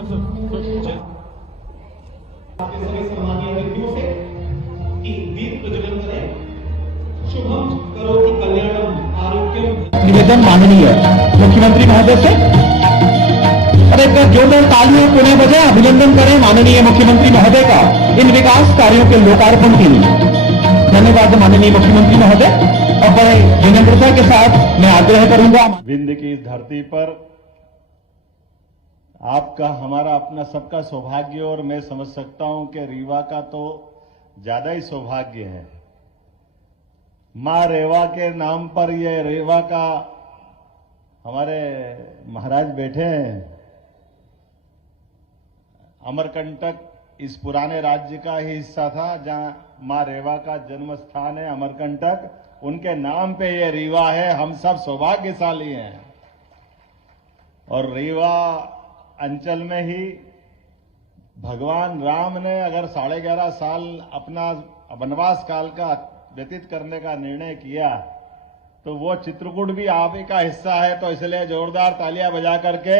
सभी सम्मानीय व्यक्तियों से कि दीप प्रज्वलन करें। शुभम करोति कल्याणम आरोग्यम। निवेदन माननीय मुख्यमंत्री महोदय से और एक बार जोरदार तालियां पुनः बजाएं, अभिनंदन करें माननीय मुख्यमंत्री महोदय का इन विकास कार्यों के लोकार्पण के लिए। धन्यवाद माननीय मुख्यमंत्री महोदय। और बड़े विनम्रता के साथ मैं आग्रह करूंगा, विंध्य की इस धरती पर आपका हमारा अपना सबका सौभाग्य, और मैं समझ सकता हूं कि रीवा का तो ज्यादा ही सौभाग्य है। मां रेवा के नाम पर ये रेवा का हमारे महाराज बैठे हैं। अमरकंटक इस पुराने राज्य का ही हिस्सा था, जहां मां रेवा का जन्म स्थान है अमरकंटक, उनके नाम पे ये रीवा है। हम सब सौभाग्यशाली हैं। और रीवा अंचल में ही भगवान राम ने अगर 11.5 साल अपना वनवास काल का व्यतीत करने का निर्णय किया, तो वो चित्रकूट भी आप ही का हिस्सा है। तो इसलिए जोरदार तालियां बजा करके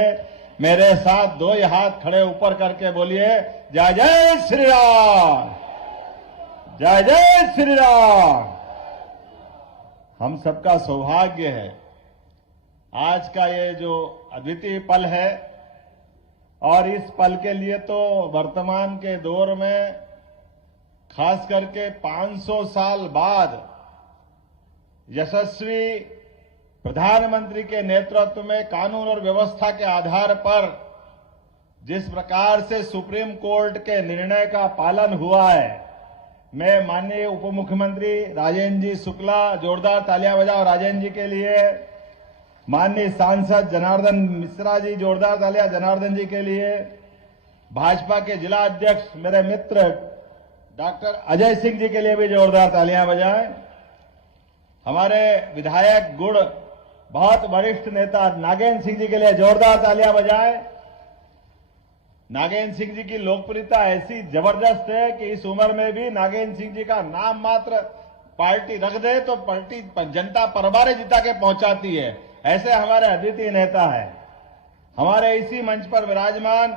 मेरे साथ 2 हाथ खड़े ऊपर करके बोलिए, जय जय श्री राम, जय जय श्री राम। हम सबका सौभाग्य है आज का ये जो अद्वितीय पल है। और इस पल के लिए तो वर्तमान के दौर में खास करके 500 साल बाद यशस्वी प्रधानमंत्री के नेतृत्व में कानून और व्यवस्था के आधार पर जिस प्रकार से सुप्रीम कोर्ट के निर्णय का पालन हुआ है, मैं माननीय उप मुख्यमंत्री राजेंद्र जी शुक्ला, जोरदार तालियां बजाओ राजेंद्र जी के लिए। माननीय सांसद जनार्दन मिश्रा जी, जोरदार तालियां जनार्दन जी के लिए। भाजपा के जिला अध्यक्ष मेरे मित्र डॉक्टर अजय सिंह जी के लिए भी जोरदार तालियां बजाएं। हमारे विधायक गुड़ बहुत वरिष्ठ नेता नागेंद्र सिंह जी के लिए जोरदार तालियां बजाएं। नागेंद्र सिंह जी की लोकप्रियता ऐसी जबरदस्त है कि इस उम्र में भी नागेंद्र सिंह जी का नाम मात्र पार्टी रख दे तो पार्टी जनता परबारे जिता के पहुंचाती है। ऐसे हमारे अद्वितीय नेता है। हमारे इसी मंच पर विराजमान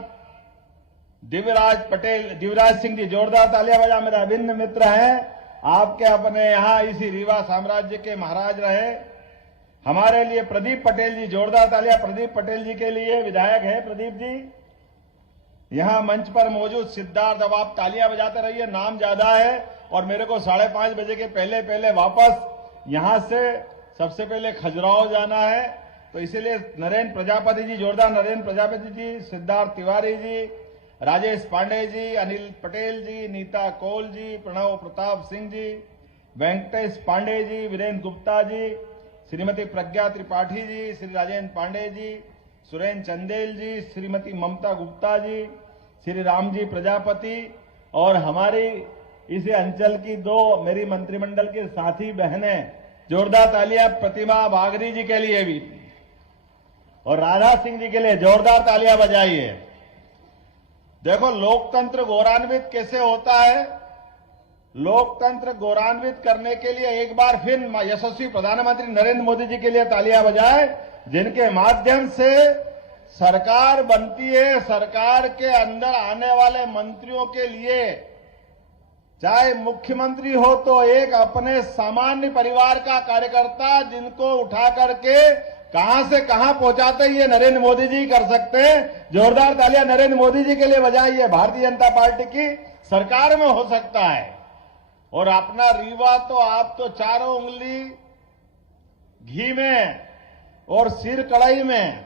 दिव्यराज सिंह जी, जोरदार तालियां बजा, मेरे अभिन्न मित्र हैं। आपके अपने यहां इसी रीवा साम्राज्य के महाराज रहे। हमारे लिए प्रदीप पटेल जी, जोरदार तालियां प्रदीप पटेल जी के लिए, विधायक है प्रदीप जी। यहां मंच पर मौजूद सिद्धार्थ, अब आप तालियां बजाते रहिए, नाम ज्यादा है और मेरे को 5:30 बजे के पहले वापस यहां से सबसे पहले खजुराहो जाना है। तो इसीलिए नरेंद्र प्रजापति जी, जोरदार नरेंद्र प्रजापति जी, सिद्धार्थ तिवारी जी, राजेश पांडे जी, अनिल पटेल जी, नीता कौल जी, प्रणव प्रताप सिंह जी, वेंकटेश पांडे जी, वीरेंद्र गुप्ता जी, श्रीमती प्रज्ञा त्रिपाठी जी, श्री राजेंद्र पांडे जी, सुरेंद्र चंदेल जी, श्रीमती ममता गुप्ता जी, श्री राम जी प्रजापति और हमारी इस अंचल की 2 मेरी मंत्रिमंडल के साथी बहनें, जोरदार तालियां प्रतिमा बागरी जी के लिए भी और राधा सिंह जी के लिए जोरदार तालियां बजाइए। देखो लोकतंत्र गौरवान्वित कैसे होता है। लोकतंत्र गौरवान्वित करने के लिए एक बार फिर यशस्वी प्रधानमंत्री नरेंद्र मोदी जी के लिए तालियां बजाएं, जिनके माध्यम से सरकार बनती है। सरकार के अंदर आने वाले मंत्रियों के लिए, चाहे मुख्यमंत्री हो तो एक अपने सामान्य परिवार का कार्यकर्ता, जिनको उठा करके कहां से कहां पहुंचाते ये नरेंद्र मोदी जी कर सकते हैं। जोरदार तालियां नरेंद्र मोदी जी के लिए बजाइए। भारतीय जनता पार्टी की सरकार में हो सकता है। और अपना रीवा तो आप तो 4 उंगली घी में और सिर कढ़ाई में,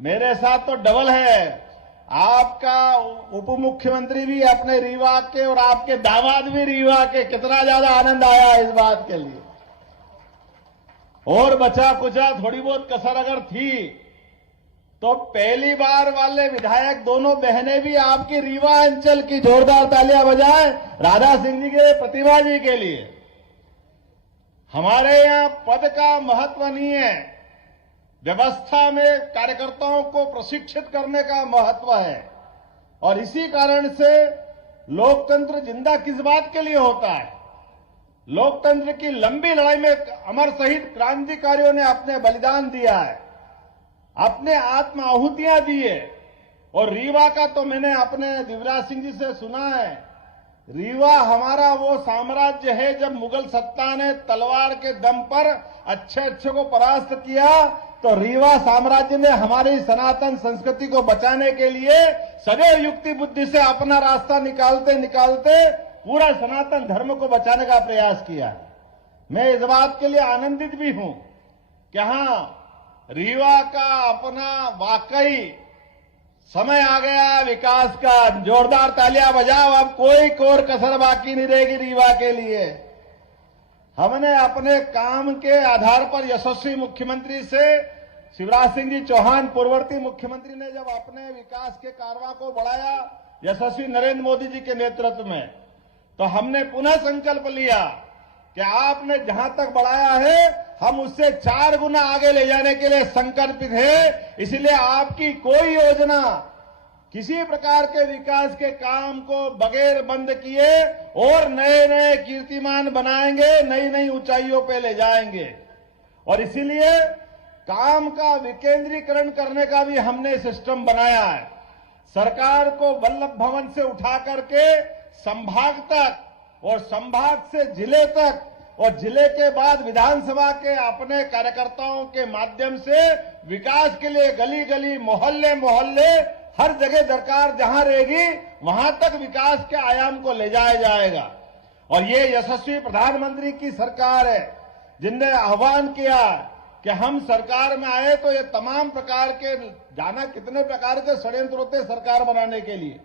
मेरे साथ तो डबल है। आपका उप मुख्यमंत्री भी अपने रीवा के और आपके दामाद भी रीवा के, कितना ज्यादा आनंद आया इस बात के लिए। और बचा कुचा थोड़ी बहुत कसर अगर थी तो पहली बार वाले विधायक दोनों बहनें भी आपकी रीवा अंचल की, जोरदार तालियां बजाएं राधा सिंह जी के, प्रतिभा जी के लिए। हमारे यहां पद का महत्व नहीं है, व्यवस्था में कार्यकर्ताओं को प्रशिक्षित करने का महत्व है। और इसी कारण से लोकतंत्र जिंदा किस बात के लिए होता है। लोकतंत्र की लंबी लड़ाई में अमर शहीद क्रांतिकारियों ने अपने बलिदान दिया है, अपने आत्म आहुतियां दी है। और रीवा का तो मैंने अपने दिवराज सिंह जी से सुना है, रीवा हमारा वो साम्राज्य है जब मुगल सत्ता ने तलवार के दम पर अच्छे अच्छे को परास्त किया, तो रीवा साम्राज्य ने हमारी सनातन संस्कृति को बचाने के लिए सदैव युक्ति बुद्धि से अपना रास्ता निकालते निकालते पूरा सनातन धर्म को बचाने का प्रयास किया। मैं इस बात के लिए आनंदित भी हूं कि हां, रीवा का अपना वाकई समय आ गया विकास का। जोरदार तालियां बजाओ, अब कोई कोर कसर बाकी नहीं रहेगी रीवा के लिए। हमने अपने काम के आधार पर यशस्वी मुख्यमंत्री से शिवराज सिंह जी चौहान पूर्ववर्ती मुख्यमंत्री ने जब अपने विकास के कारवां को बढ़ाया यशस्वी नरेंद्र मोदी जी के नेतृत्व में, तो हमने पुनः संकल्प लिया कि आपने जहां तक बढ़ाया है हम उससे 4 गुना आगे ले जाने के लिए संकल्पित है। इसलिए आपकी कोई योजना, किसी प्रकार के विकास के काम को बगैर बंद किए और नए नए कीर्तिमान बनाएंगे, नई नई ऊंचाइयों पे ले जाएंगे। और इसीलिए काम का विकेंद्रीकरण करने का भी हमने सिस्टम बनाया है। सरकार को वल्लभ भवन से उठा करके संभाग तक और संभाग से जिले तक और जिले के बाद विधानसभा के अपने कार्यकर्ताओं के माध्यम से विकास के लिए गली गली मोहल्ले मोहल्ले हर जगह दरकार जहां रहेगी वहां तक विकास के आयाम को ले जाया जाएगा। और ये यशस्वी प्रधानमंत्री की सरकार है जिनने आह्वान किया कि हम सरकार में आए तो ये तमाम प्रकार के, जाना कितने प्रकार के षड्यंत्र होते सरकार बनाने के लिए,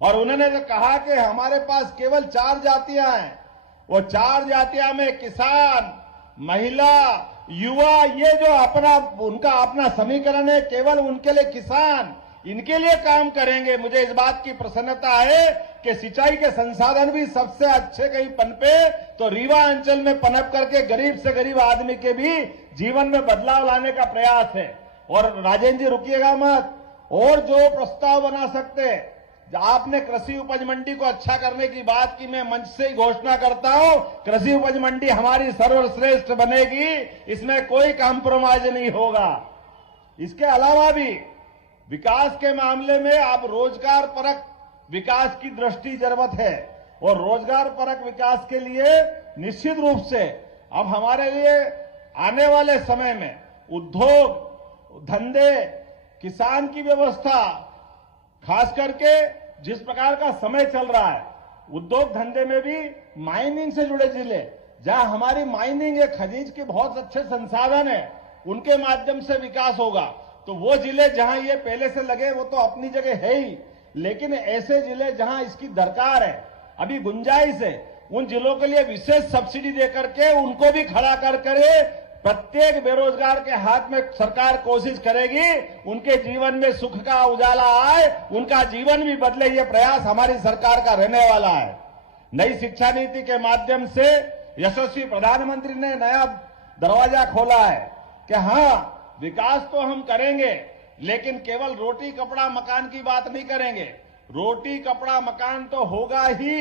और उन्होंने जो कहा कि हमारे पास केवल 4 जातियां हैं, वो 4 जातियां में किसान, महिला, युवा, ये जो उनका अपना समीकरण है, केवल उनके लिए किसान, इनके लिए काम करेंगे। मुझे इस बात की प्रसन्नता है कि सिंचाई के संसाधन भी सबसे अच्छे कहीं पनपे तो रीवा अंचल में पनप करके गरीब से गरीब आदमी के भी जीवन में बदलाव लाने का प्रयास है। और राजेंद्र जी रुकिएगा मत, और जो प्रस्ताव बना सकते, आपने कृषि उपज मंडी को अच्छा करने की बात की, मैं मंच से ही घोषणा करता हूं, कृषि उपज मंडी हमारी सर्वश्रेष्ठ बनेगी, इसमें कोई कॉम्प्रोमाइज नहीं होगा। इसके अलावा भी विकास के मामले में आप रोजगार परक विकास की दृष्टि जरूरत है, और रोजगार परक विकास के लिए निश्चित रूप से अब हमारे लिए आने वाले समय में उद्योग धंधे, किसान की व्यवस्था, खास करके जिस प्रकार का समय चल रहा है, उद्योग धंधे में भी माइनिंग से जुड़े जिले जहां हमारी माइनिंग है, खनिज के बहुत अच्छे संसाधन है, उनके माध्यम से विकास होगा। तो वो जिले जहां ये पहले से लगे वो तो अपनी जगह है ही, लेकिन ऐसे जिले जहां इसकी दरकार है, अभी गुंजाइश है, उन जिलों के लिए विशेष सब्सिडी देकर के उनको भी खड़ा कर करे प्रत्येक बेरोजगार के हाथ में सरकार कोशिश करेगी उनके जीवन में सुख का उजाला आए, उनका जीवन भी बदले, ये प्रयास हमारी सरकार का रहने वाला है। नई शिक्षा नीति के माध्यम से यशस्वी प्रधानमंत्री ने नया दरवाजा खोला है कि हां, विकास तो हम करेंगे लेकिन केवल रोटी कपड़ा मकान की बात नहीं करेंगे। रोटी कपड़ा मकान तो होगा ही,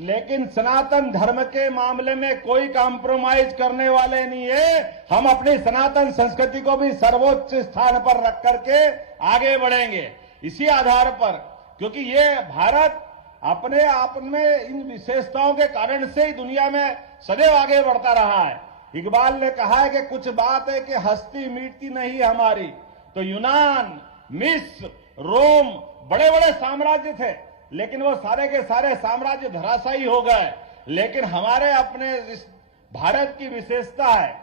लेकिन सनातन धर्म के मामले में कोई कॉम्प्रोमाइज करने वाले नहीं है। हम अपनी सनातन संस्कृति को भी सर्वोच्च स्थान पर रख करके आगे बढ़ेंगे इसी आधार पर, क्योंकि ये भारत अपने आप में इन विशेषताओं के कारण से ही दुनिया में सदैव आगे बढ़ता रहा है। इकबाल ने कहा है कि कुछ बात है कि हस्ती मिटती नहीं हमारी। तो यूनान, मिस्र, रोम बड़े बड़े साम्राज्य थे, लेकिन वो सारे के सारे साम्राज्य धराशायी हो गए। लेकिन हमारे अपने इस भारत की विशेषता है,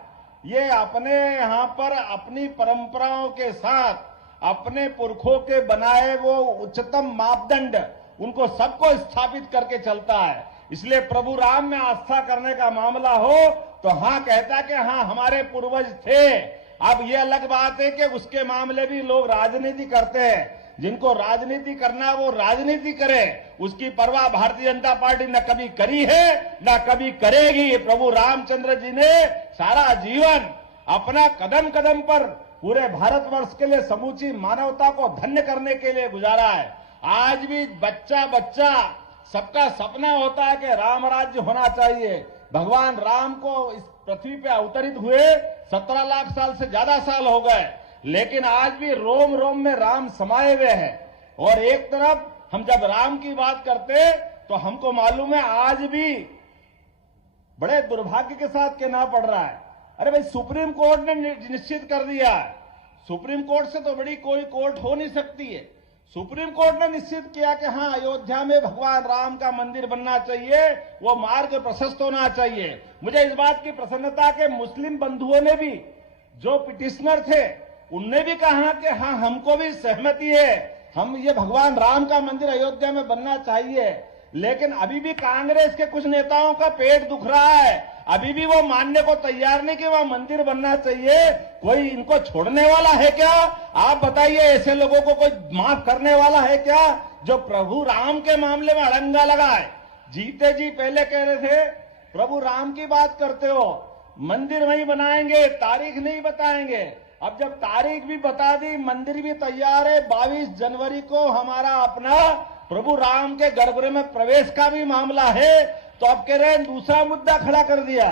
ये अपने यहां पर अपनी परंपराओं के साथ अपने पुरखों के बनाए वो उच्चतम मापदंड, उनको सबको स्थापित करके चलता है। इसलिए प्रभु राम में आस्था करने का मामला हो तो हां कहता कि हां हमारे पूर्वज थे। अब ये अलग बात है कि उसके मामले भी लोग राजनीति करते हैं। जिनको राजनीति करना वो राजनीति करे, उसकी परवाह भारतीय जनता पार्टी न कभी करी है न कभी करेगी। प्रभु रामचंद्र जी ने सारा जीवन अपना कदम कदम पर पूरे भारतवर्ष के लिए समूची मानवता को धन्य करने के लिए गुजारा है। आज भी बच्चा बच्चा सबका सपना होता है कि राम राज्य होना चाहिए। भगवान राम को इस पृथ्वी पे अवतरित हुए 17 लाख साल से ज्यादा साल हो गए, लेकिन आज भी रोम रोम में राम समाये हुए हैं। और एक तरफ हम जब राम की बात करते तो हमको मालूम है आज भी बड़े दुर्भाग्य के साथ कहना पड़ रहा है। अरे भाई, सुप्रीम कोर्ट ने निश्चित कर दिया है, सुप्रीम कोर्ट से तो बड़ी कोई कोर्ट हो नहीं सकती है। सुप्रीम कोर्ट ने निश्चित किया कि हाँ, अयोध्या में भगवान राम का मंदिर बनना चाहिए, वो मार्ग प्रशस्त होना चाहिए। मुझे इस बात की प्रसन्नता के मुस्लिम बंधुओं ने भी, जो पिटिशनर थे, उनने भी कहा कि हाँ, हमको भी सहमति है, हम ये भगवान राम का मंदिर अयोध्या में बनना चाहिए। लेकिन अभी भी कांग्रेस के कुछ नेताओं का पेट दुख रहा है, अभी भी वो मानने को तैयार नहीं कि वहां मंदिर बनना चाहिए। कोई इनको छोड़ने वाला है क्या? आप बताइए, ऐसे लोगों को कोई माफ करने वाला है क्या जो प्रभु राम के मामले में अड़ंगा लगाए? जीते जी पहले कह रहे थे प्रभु राम की बात करते हो, मंदिर वहीं बनाएंगे, तारीख नहीं बताएंगे। अब जब तारीख भी बता दी, मंदिर भी तैयार है, 22 जनवरी को हमारा अपना प्रभु राम के गर्भगृह में प्रवेश का भी मामला है, तो अब कह रहे हैं दूसरा मुद्दा खड़ा कर दिया।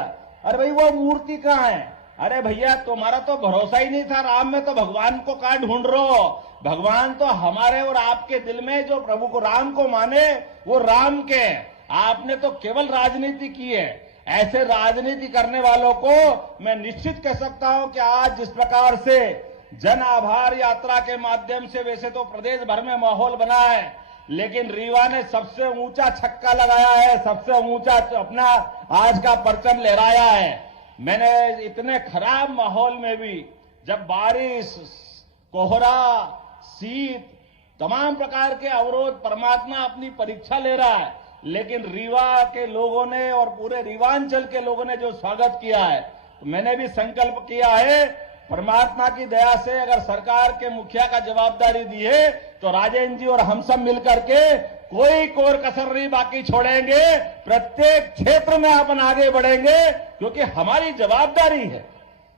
अरे भाई, वो मूर्ति कहाँ है? अरे भैया, तुम्हारा तो भरोसा ही नहीं था राम में, तो भगवान को कहाँ ढूंढ रहे हो? भगवान तो हमारे और आपके दिल में, जो प्रभु को राम को माने वो राम के। आपने तो केवल राजनीति की है। ऐसे राजनीति करने वालों को मैं निश्चित कह सकता हूं कि आज जिस प्रकार से जन आभार यात्रा के माध्यम से वैसे तो प्रदेश भर में माहौल बना है, लेकिन रीवा ने सबसे ऊंचा छक्का लगाया है, सबसे ऊंचा अपना आज का परचम लहराया है। मैंने इतने खराब माहौल में भी, जब बारिश, कोहरा, शीत, तमाम प्रकार के अवरोध, परमात्मा अपनी परीक्षा ले रहा है, लेकिन रीवा के लोगों ने और पूरे रीवांचल के लोगों ने जो स्वागत किया है, तो मैंने भी संकल्प किया है, परमात्मा की दया से अगर सरकार के मुखिया का जवाबदारी दी है, तो राजेंद्र जी और हम सब मिलकर के कोई कोर कसर नहीं बाकी छोड़ेंगे, प्रत्येक क्षेत्र में अपन आगे बढ़ेंगे, क्योंकि हमारी जवाबदारी है।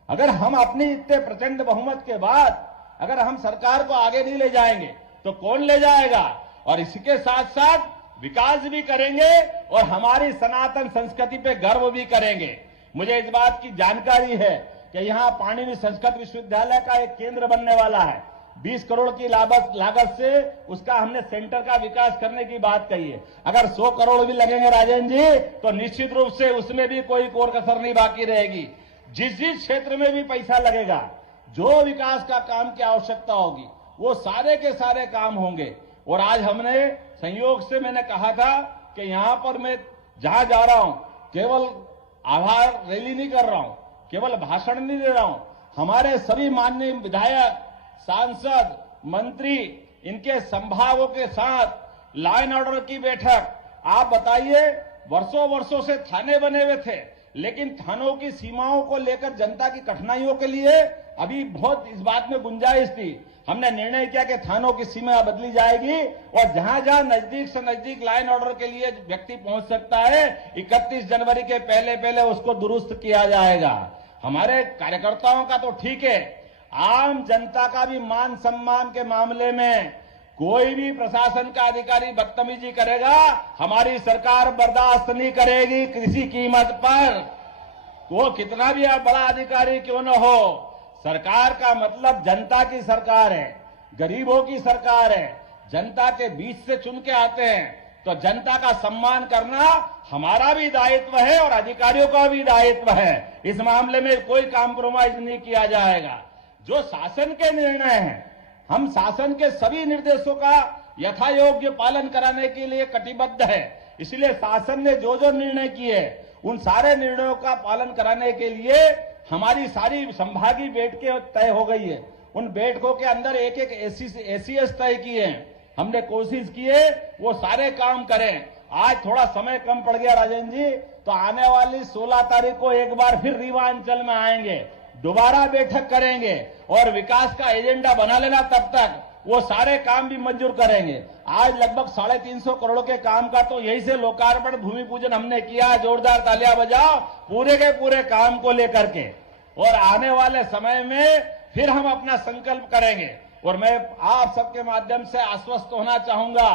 अगर हम अपनी इतने प्रचंड बहुमत के बाद अगर हम सरकार को आगे नहीं ले जाएंगे तो कौन ले जाएगा? और इसके साथ साथ विकास भी करेंगे और हमारी सनातन संस्कृति पे गर्व भी करेंगे। मुझे इस बात की जानकारी है कि यहाँ पाणिनि संस्कृत विश्वविद्यालय का एक केंद्र बनने वाला है। 20 करोड़ की लागत से उसका हमने सेंटर का विकास करने की बात कही है। अगर 100 करोड़ भी लगेंगे राजेंद्र जी, तो निश्चित रूप से उसमें भी कोई कोर कसर नहीं बाकी रहेगी। जिस जिस क्षेत्र में भी पैसा लगेगा, जो विकास का काम की आवश्यकता होगी, वो सारे के सारे काम होंगे। और आज हमने संयोग से, मैंने कहा था कि यहां पर मैं जहां जा रहा हूं, केवल आभार रैली नहीं कर रहा हूं, केवल भाषण नहीं दे रहा हूं। हमारे सभी माननीय विधायक, सांसद, मंत्री, इनके संभागों के साथ लॉ एंड ऑर्डर की बैठक। आप बताइए, वर्षों वर्षों से थाने बने हुए थे, लेकिन थानों की सीमाओं को लेकर जनता की कठिनाइयों के लिए अभी बहुत इस बात में गुंजाइश थी। हमने निर्णय किया कि थानों की सीमा बदली जाएगी और जहां जहां नजदीक से नजदीक लॉ एंड ऑर्डर के लिए व्यक्ति पहुंच सकता है, 31 जनवरी के पहले पहले उसको दुरुस्त किया जाएगा। हमारे कार्यकर्ताओं का तो ठीक है, आम जनता का भी मान सम्मान के मामले में कोई भी प्रशासन का अधिकारी बदतमीजी करेगा, हमारी सरकार बर्दाश्त नहीं करेगी किसी कीमत पर। वो कितना भी बड़ा अधिकारी क्यों न हो, सरकार का मतलब जनता की सरकार है, गरीबों की सरकार है, जनता के बीच से चुन के आते हैं, तो जनता का सम्मान करना हमारा भी दायित्व है और अधिकारियों का भी दायित्व है। इस मामले में कोई कॉम्प्रोमाइज नहीं किया जाएगा। जो शासन के निर्णय हैं, हम शासन के सभी निर्देशों का यथायोग्य पालन कराने के लिए कटिबद्ध है। इसलिए शासन ने जो जो निर्णय किए, उन सारे निर्णयों का पालन कराने के लिए हमारी सारी संभागीय बैठकें तय हो गई है। उन बैठकों के अंदर एक एक एसीएस तय किए हैं। हमने कोशिश की है वो सारे काम करें। आज थोड़ा समय कम पड़ गया राजेंद्र जी, तो आने वाली 16 तारीख को एक बार फिर रीवांचल में आएंगे, दोबारा बैठक करेंगे और विकास का एजेंडा बना लेना। तब तक वो सारे काम भी मंजूर करेंगे। आज लगभग 350 करोड़ के काम का तो यही से लोकार्पण, भूमि पूजन हमने किया। जोरदार तालियां बजाओ पूरे के पूरे काम को लेकर के। और आने वाले समय में फिर हम अपना संकल्प करेंगे। और मैं आप सबके माध्यम से आश्वस्त होना चाहूंगा,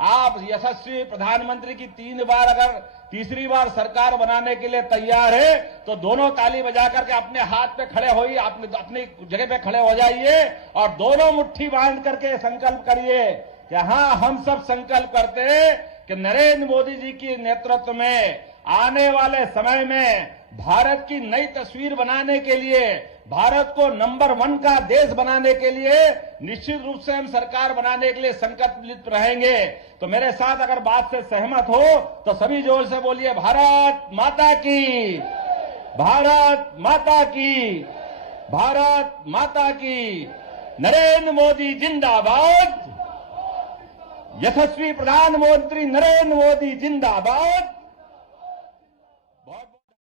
आप यशस्वी प्रधानमंत्री की 3 बार अगर तीसरी बार सरकार बनाने के लिए तैयार है, तो दोनों ताली बजा करके अपने हाथ पे खड़े होइए, अपनी जगह पे खड़े हो जाइए और दोनों मुट्ठी बांध करके संकल्प करिए कि हाँ, हम सब संकल्प करते हैं कि नरेंद्र मोदी जी के नेतृत्व में आने वाले समय में भारत की नई तस्वीर बनाने के लिए, भारत को नंबर 1 का देश बनाने के लिए निश्चित रूप से हम सरकार बनाने के लिए संकल्पित रहेंगे। तो मेरे साथ अगर बात से सहमत हो तो सभी जोर से बोलिए, भारत माता की, भारत माता की, भारत माता की। नरेंद्र मोदी जिंदाबाद, यशस्वी प्रधानमंत्री नरेंद्र मोदी जिंदाबाद।